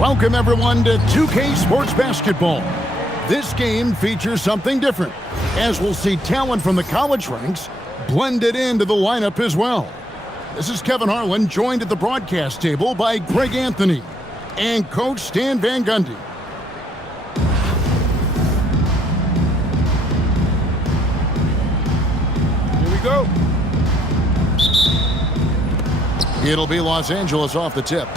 Welcome, everyone, to 2K Sports Basketball. This game features something different, as we'll see talent from the college ranks blended into the lineup as well. This is Kevin Harlan, joined at the broadcast table by Greg Anthony and Coach Stan Van Gundy. Here we go. It'll be Los Angeles off the tip.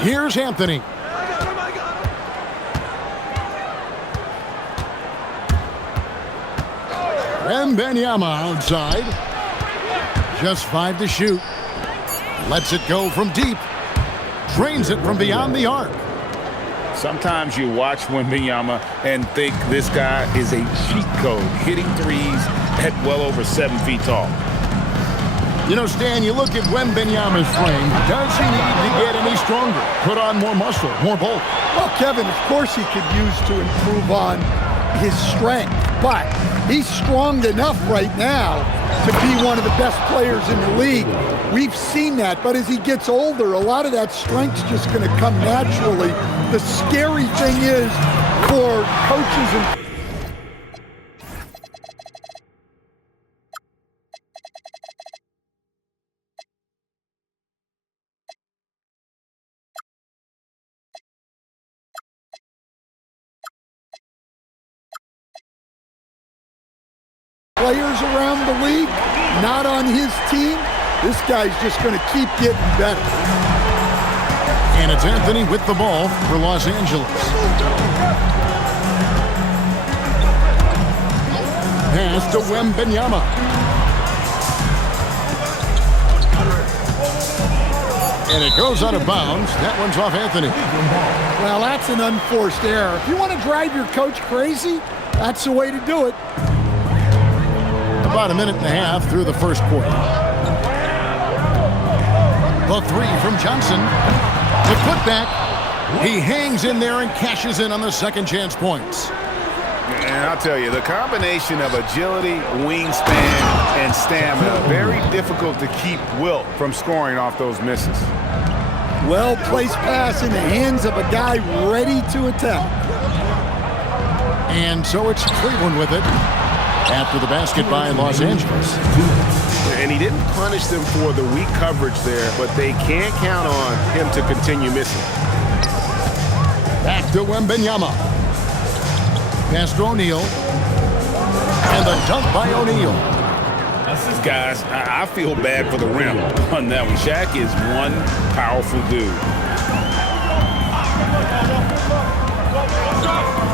Here's Anthony. Wembanyama outside. Just 5 to shoot. Lets it go from deep. Drains it from beyond the arc. Sometimes you watch Wembanyama and think this guy is a cheat code, hitting threes at well over 7 feet tall. You know, Stan, you look at Wembanyama's frame. Does he need to get any stronger? Put on more muscle, more bulk? Well, Kevin, of course he could use to improve on his strength, but he's strong enough right now to be one of the best players in the league. We've seen that, but as he gets older, a lot of that strength's just going to come naturally. The scary thing is for coaches and players around the league, not on his team, this guy's just going to keep getting better. And it's Anthony with the ball for Los Angeles. Pass to Wembanyama. And it goes out of bounds. That one's off Anthony. Well, that's an unforced error. If you want to drive your coach crazy, that's the way to do it. About a minute and a half through the first quarter. The three from Johnson. The putback. He hangs in there and cashes in on the second chance points. And I'll tell you, the combination of agility, wingspan, and stamina, very difficult to keep Wilt from scoring off those misses. Well-placed pass in the hands of a guy ready to attack. And so it's Cleveland with it. After the basket by Los Angeles. And he didn't punish them for the weak coverage there, but they can't count on him to continue missing. Back to Wembanyama. Pass to O'Neal. And the dunk by O'Neal. Guys, I feel bad for the rim on that one. Shaq is one powerful dude.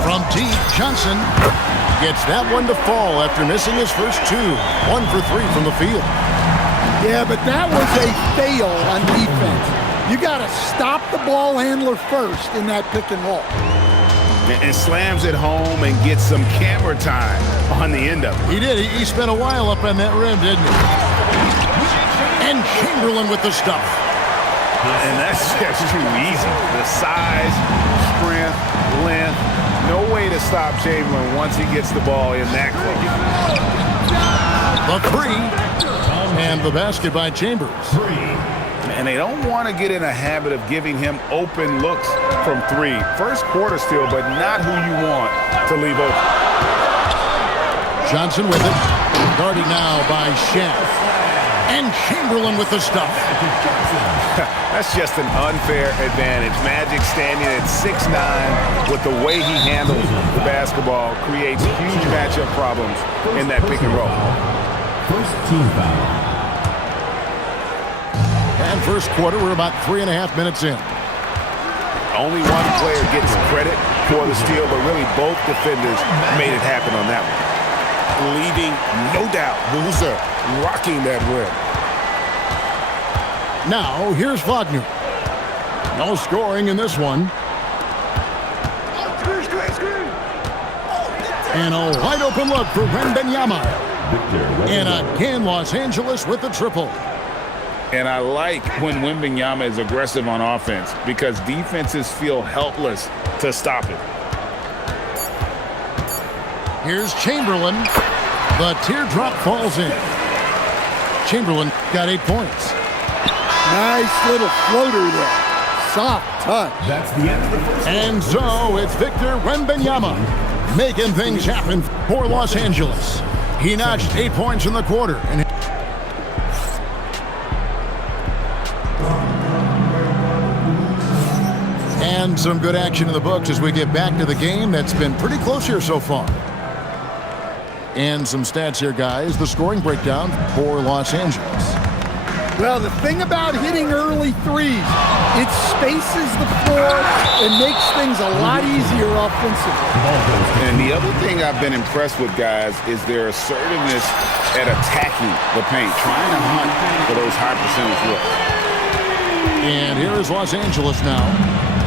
From deep, Johnson gets that one to fall after missing his first two. 1 for 3 from the field. Yeah, but that was a fail on defense. You got to stop the ball handler first in that pick and roll. And slams it home and gets some camera time on the end of it. He did. He spent a while up on that rim, didn't he? And Chamberlain with the stuff. And that's just too easy. The size, strength, length. No way to stop Chamberlain once he gets the ball in that close. The three. And the basket by Chambers. And they don't want to get in a habit of giving him open looks from three. First quarter still, but not who you want to leave open. Johnson with it. Guarded now by Shaq. And Chamberlain with the stuff. That's just an unfair advantage. Magic standing at 6'9", with the way he handles the basketball, creates huge matchup problems in that pick and roll. First team foul. And first quarter, we're about 3.5 minutes in. Only one player gets credit for the steal, but really both defenders made it happen on that one. Leaving, no doubt, Boozer rocking that rim. Now, here's Wagner. No scoring in this one. And a wide open look for Wembanyama. And again, Los Angeles with the triple. And I like when Wembanyama is aggressive on offense because defenses feel helpless to stop it. Here's Chamberlain. The teardrop falls in. Chamberlain got 8 points. Nice little floater there. Soft touch. That's the end of the first. And so it's Victor Wembanyama making things happen for Los Angeles. He notched 8 points in the quarter. And some good action in the books as we get back to the game that's been pretty close here so far. And some stats here, guys. The scoring breakdown for Los Angeles. Well, the thing about hitting early threes, it spaces the floor and makes things a lot easier offensively. And the other thing I've been impressed with, guys, is their assertiveness at attacking the paint, trying to hunt for those high percentage looks. And here is Los Angeles now,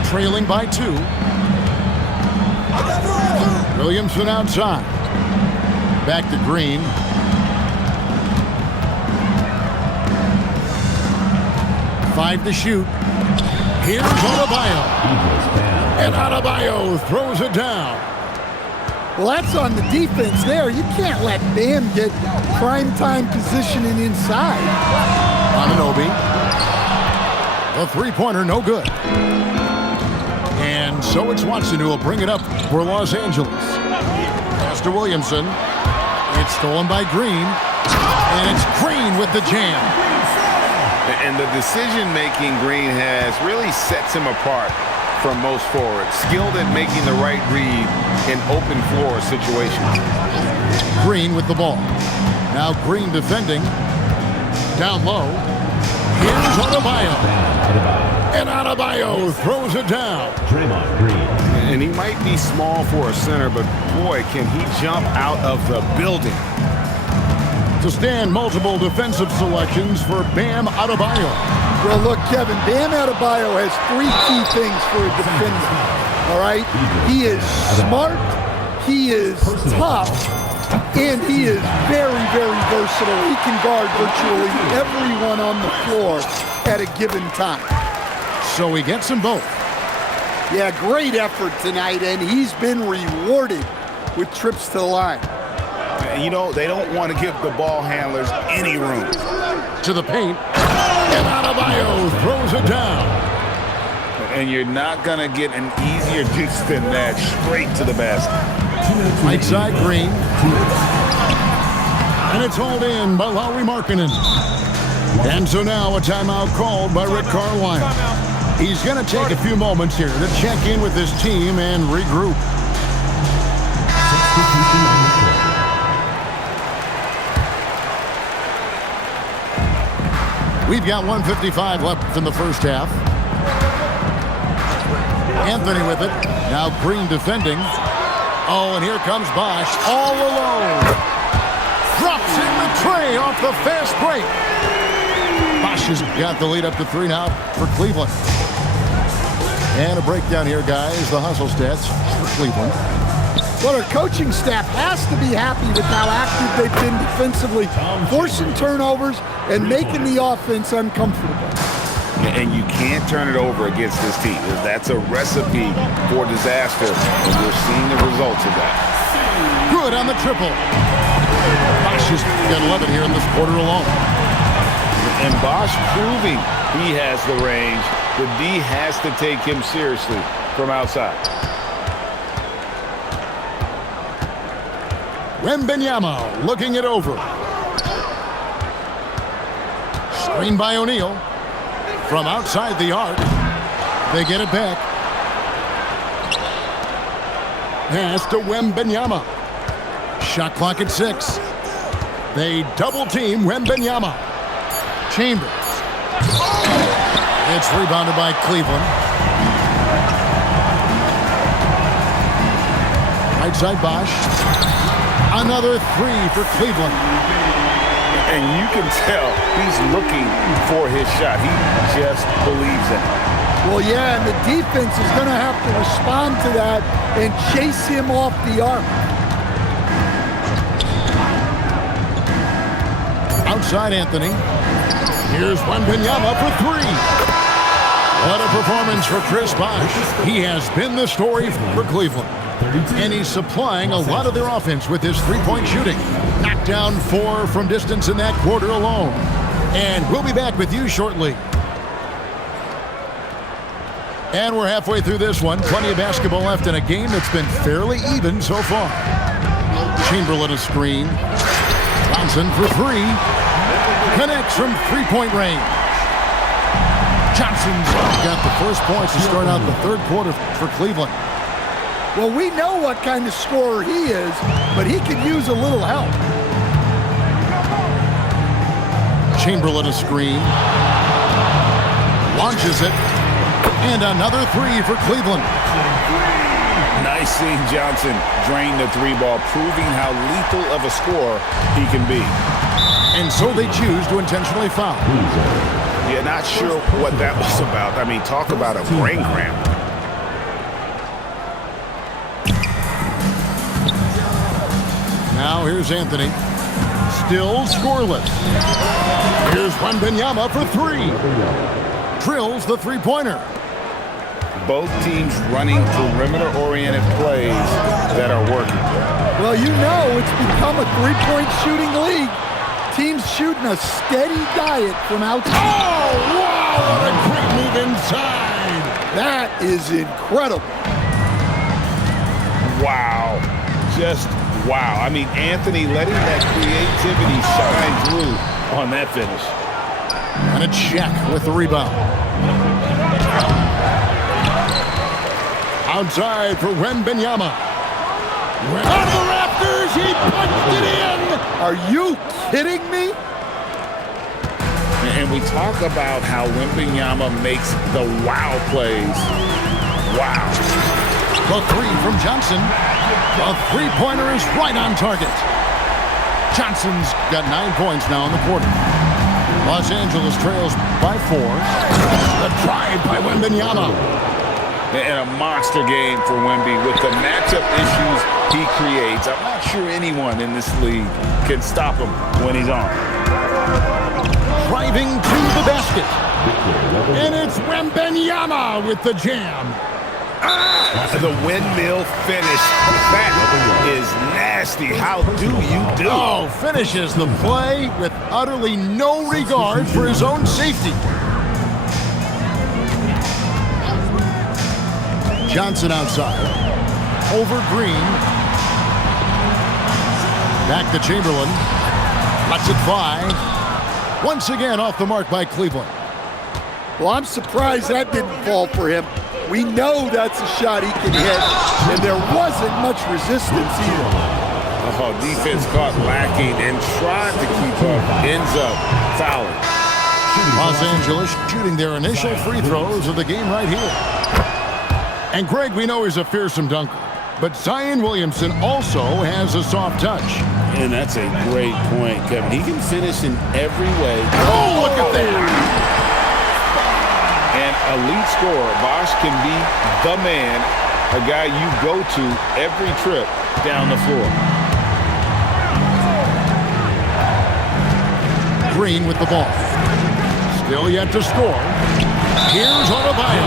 trailing by 2. Williamson outside. Back to Green. Five to shoot. Here's Adebayo. And Adebayo throws it down. Well, that's on the defense there. You can't let Bam get primetime positioning inside. Anunoby. The three-pointer, no good. And so it's Watson who will bring it up for Los Angeles. Pass to Williamson. It's stolen by Green. And it's Green with the jam. And the decision-making Green has really sets him apart from most forwards. Skilled at making the right read in open floor situations. Green with the ball. Now Green defending. Down low. Here's Adebayo. And Adebayo throws it down. Draymond Green. And he might be small for a center, but boy, can he jump out of the building. To stand multiple defensive selections for Bam Adebayo. Well, look, Kevin, Bam Adebayo has 3 key things for a defender. All right? He is smart, he is tough, and he is very, very versatile. He can guard virtually everyone on the floor at a given time. So he gets them both. Yeah, great effort tonight, and he's been rewarded with trips to the line. You know, they don't want to give the ball handlers any room. To the paint. And Adebayo throws it down. And you're not going to get an easier deuce than that, straight to the basket. Right side Green. And it's hauled in by Lauri Markkanen. And so now a timeout called by Rick Carlisle. He's going to take a few moments here to check in with his team and regroup. We've got 1:55 left in the first half. Anthony with it. Now Green defending. Oh, and here comes Bosch all alone. Drops in the tray off the fast break. Bosch has got the lead up to 3 now for Cleveland. And a breakdown here, guys. The hustle stats for Cleveland. Well, our coaching staff has to be happy with how active they've been defensively, forcing turnovers and making the offense uncomfortable. And you can't turn it over against this team. That's a recipe for disaster, and we're seeing the results of that. Good on the triple. Bosch has got 11 here in this quarter alone. And Bosch proving he has the range. The D has to take him seriously from outside. Wembanyama looking it over. Screen by O'Neal. From outside the arc. They get it back. Pass to Wembanyama. Shot clock at 6. They double team Wembanyama. Chambers. It's rebounded by Cleveland. Right side Bosch. Another 3 for Cleveland. And you can tell he's looking for his shot. He just believes in it. Well, yeah, and the defense is going to have to respond to that and chase him off the arc. Outside Anthony. Here's Wembanyama for 3. What a performance for Chris Bosch. He has been the story for Cleveland. And he's supplying a lot of their offense with his three-point shooting. Knocked down 4 from distance in that quarter alone. And we'll be back with you shortly And we're halfway through this one. Plenty of basketball left in a game that's been fairly even so far. Chamberlain a screen. Johnson for three. Connects from three-point range. Johnson's got the first points to start out the third quarter for Cleveland. Well, we know what kind of scorer he is, but he could use a little help. Chamberlain a screen. Launches it. And another three for Cleveland. Nice seeing Johnson drain the three ball, proving how lethal of a scorer he can be. And so they choose to intentionally foul. Yeah, not sure what that was about. I mean, talk about a brain cramp. Now here's Anthony. Still scoreless. Here's Wembanyama for three. Drills the three-pointer. Both teams running perimeter-oriented plays that are working. Well, you know it's become a three-point shooting league. Teams shooting a steady diet from outside. Oh, wow, what a great move inside. That is incredible. Wow. Just wow. I mean, Anthony letting that creativity shine through on that finish. And a check with the rebound. Outside for Wembanyama. Out of the rafters, he punched it in. Are you kidding me? And we talk about how Wembanyama makes the wow plays. Wow. The three from Johnson. A three-pointer is right on target. Johnson's got 9 points now in the quarter. Los Angeles trails by 4. The drive by Wembanyama. And a monster game for Wemby with the matchup issues he creates. I'm not sure anyone in this league can stop him when he's on. Driving to the basket. And it's Wembanyama with the jam. The windmill finish. That is nasty. How do you do? Oh, finishes the play with utterly no regard for his own safety. Johnson outside. Over Green. Back to Chamberlain. Lets it fly. Once again off the mark by Cleveland. Well, I'm surprised that didn't fall for him. We know that's a shot he can hit, and there wasn't much resistance either. Oh, defense caught lacking and tried to keep up. Ends up fouling. Los Angeles shooting their initial free throws of the game right here. And Greg, we know he's a fearsome dunker, but Zion Williamson also has a soft touch. And that's a great point, Kevin. He can finish in every way. Oh, look at that! An elite scorer, Bosh can be the man, a guy you go to every trip down the floor. Green with the ball. Still yet to score. Here's Adebayo.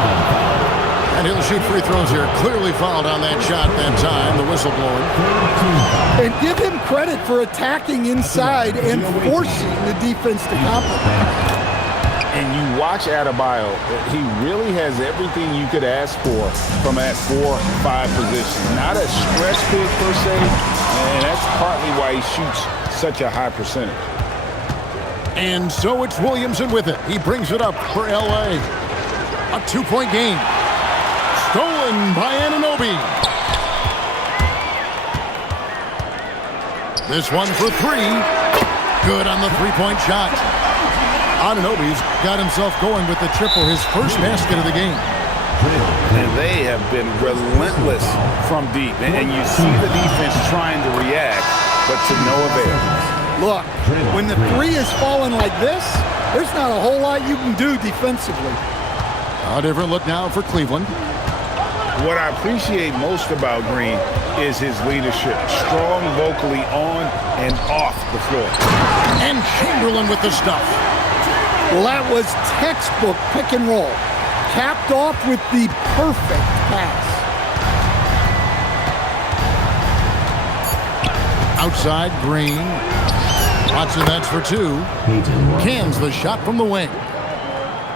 And he'll shoot free throws here. Clearly fouled on that shot that time, the whistle blowing. And give him credit for attacking inside and forcing the defense to compromise. And you watch Adebayo, he really has everything you could ask for from that 4-5 position. Not a stretch big per se, and that's partly why he shoots such a high percentage. And so it's Williamson with it. He brings it up for L.A. A 2-point game. Stolen by Anunoby. This one for three. Good on the three-point shot. Anunoby's got himself going with the triple, his first basket of the game. And they have been relentless from deep. And you see the defense trying to react, but to no avail. Look, when the three is falling like this, there's not a whole lot you can do defensively. A different look now for Cleveland. What I appreciate most about Green is his leadership. Strong vocally on and off the floor. And Chamberlain with the stuff. Well, that was textbook pick and roll. Capped off with the perfect pass. Outside, Green. Watson, that's for two. Cans the shot from the wing.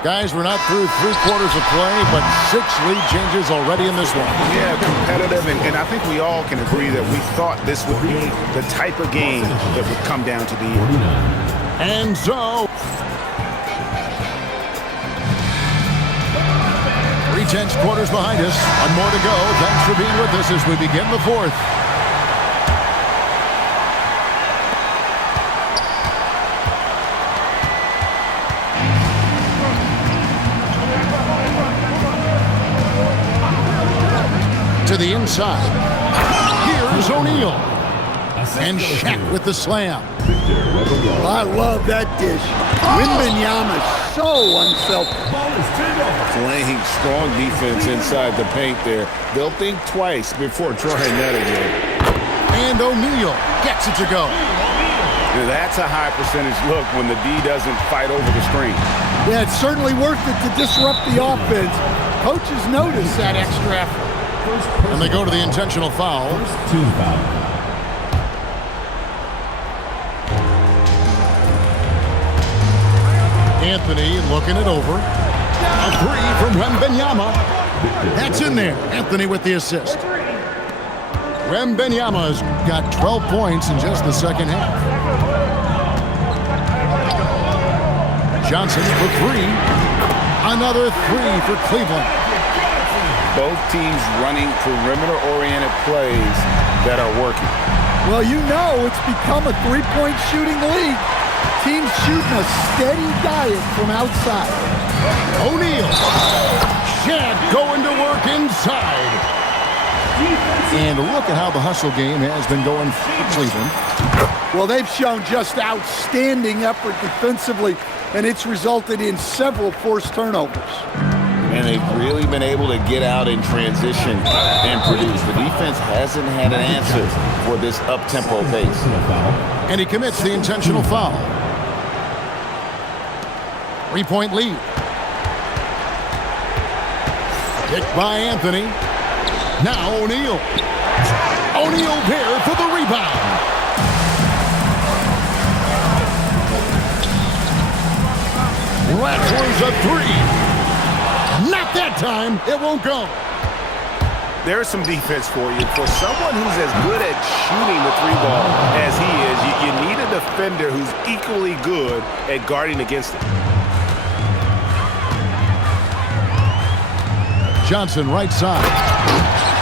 Guys, we're not through 3 quarters of play, but 6 lead changes already in this one. Yeah, competitive, and I think we all can agree that we thought this would be the type of game that would come down to the end. And so, 3 quarters behind us. 1 more to go. Thanks for being with us as we begin the 4th. To the inside. Here's O'Neal. And Shaq with the slam. I love that dish. Wembanyama is so unselfish. Playing strong defense inside the paint there. They'll think twice before trying that again. And O'Neal gets it to go. That's a high percentage look when the D doesn't fight over the screen. Yeah, it's certainly worth it to disrupt the offense. Coaches notice that extra effort. And they go to the intentional foul. Team foul. Anthony looking it over. A 3 from Wembanyama. That's in there. Anthony with the assist. Wembanyama's got 12 points in just the second half. Johnson for 3. Another 3 for Cleveland. Both teams running perimeter-oriented plays that are working. Well, you know it's become a three-point shooting league. Teams shooting a steady diet from outside. O'Neal. Shaq going to work inside. And look at how the hustle game has been going for Cleveland. Well, they've shown just outstanding effort defensively, and it's resulted in several forced turnovers. And they've really been able to get out in transition and produce. The defense hasn't had an answer for this up-tempo pace. And he commits the intentional foul. 3-point lead. Kicked by Anthony. Now O'Neal. O'Neal there for the rebound. Radford's a 3. Not that time. It won't go. There's some defense for you. For someone who's as good at shooting the 3-ball as he is, you need a defender who's equally good at guarding against it. Johnson right side.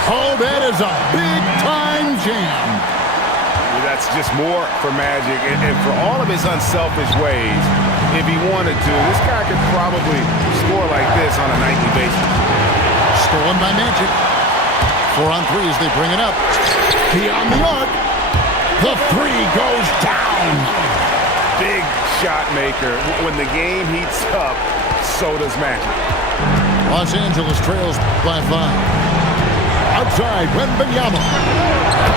Oh, that is a big-time jam. That's just more for Magic. And for all of his unselfish ways, if he wanted to, this guy could probably score like this on a nightly basis. Stolen by Magic. 4 on 3 as they bring it up. Beyond the arc. The 3 goes down. Big shot maker. When the game heats up, so does Magic. Los Angeles trails by 5. Outside, Wembanyama.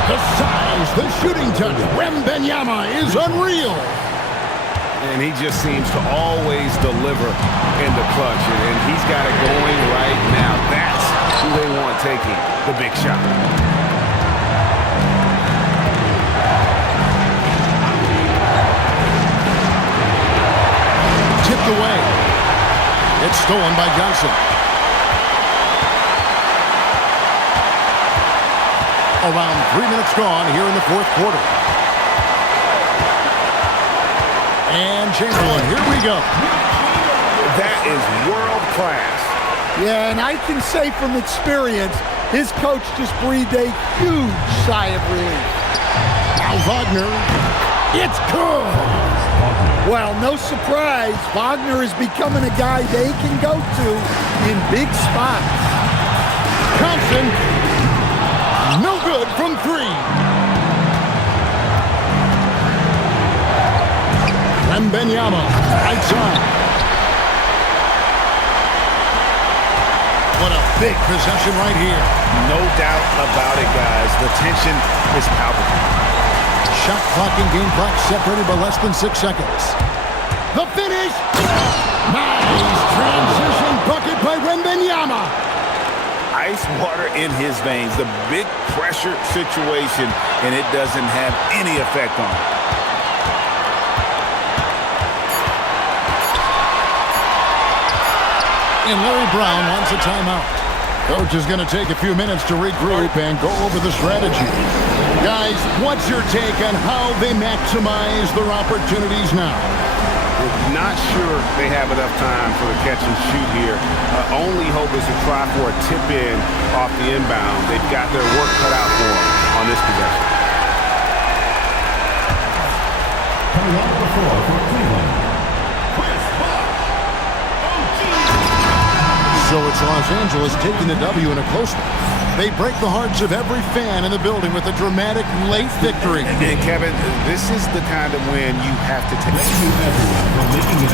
The size, the shooting touch. Wembanyama is unreal. And he just seems to always deliver in the clutch. And he's got it going right now. That's who they want taking the big shot. Tipped away. It's stolen by Johnson. Around 3 minutes gone here in the 4th quarter. And Chamberlain, here we go. That is world class. Yeah, and I can say from experience, his coach just breathed a huge sigh of relief. Now Wagner. It's good. Well, no surprise, Wagner is becoming a guy they can go to in big spots. Thompson. No good from 3. Wembanyama, right side. What a big possession right here. No doubt about it, guys. The tension is palpable. Shot clock and game clock separated by less than 6 seconds. The finish. Nice transition bucket by Wembanyama. Ice water in his veins, the big pressure situation, and it doesn't have any effect on him. And Larry Brown wants a timeout. Coach is going to take a few minutes to regroup and go over the strategy. Guys, what's your take on how they maximize their opportunities now? Not sure they have enough time for the catch and shoot here. Only hope is to try for a tip in off the inbound. They've got their work cut out for them on this possession. Coming off the floor for Cleveland, Chris Paul. So it's Los Angeles taking the W in a close one. They break the hearts of every fan in the building with a dramatic late victory. And Kevin, this is the kind of win you have to take. Thank you, everyone, for making it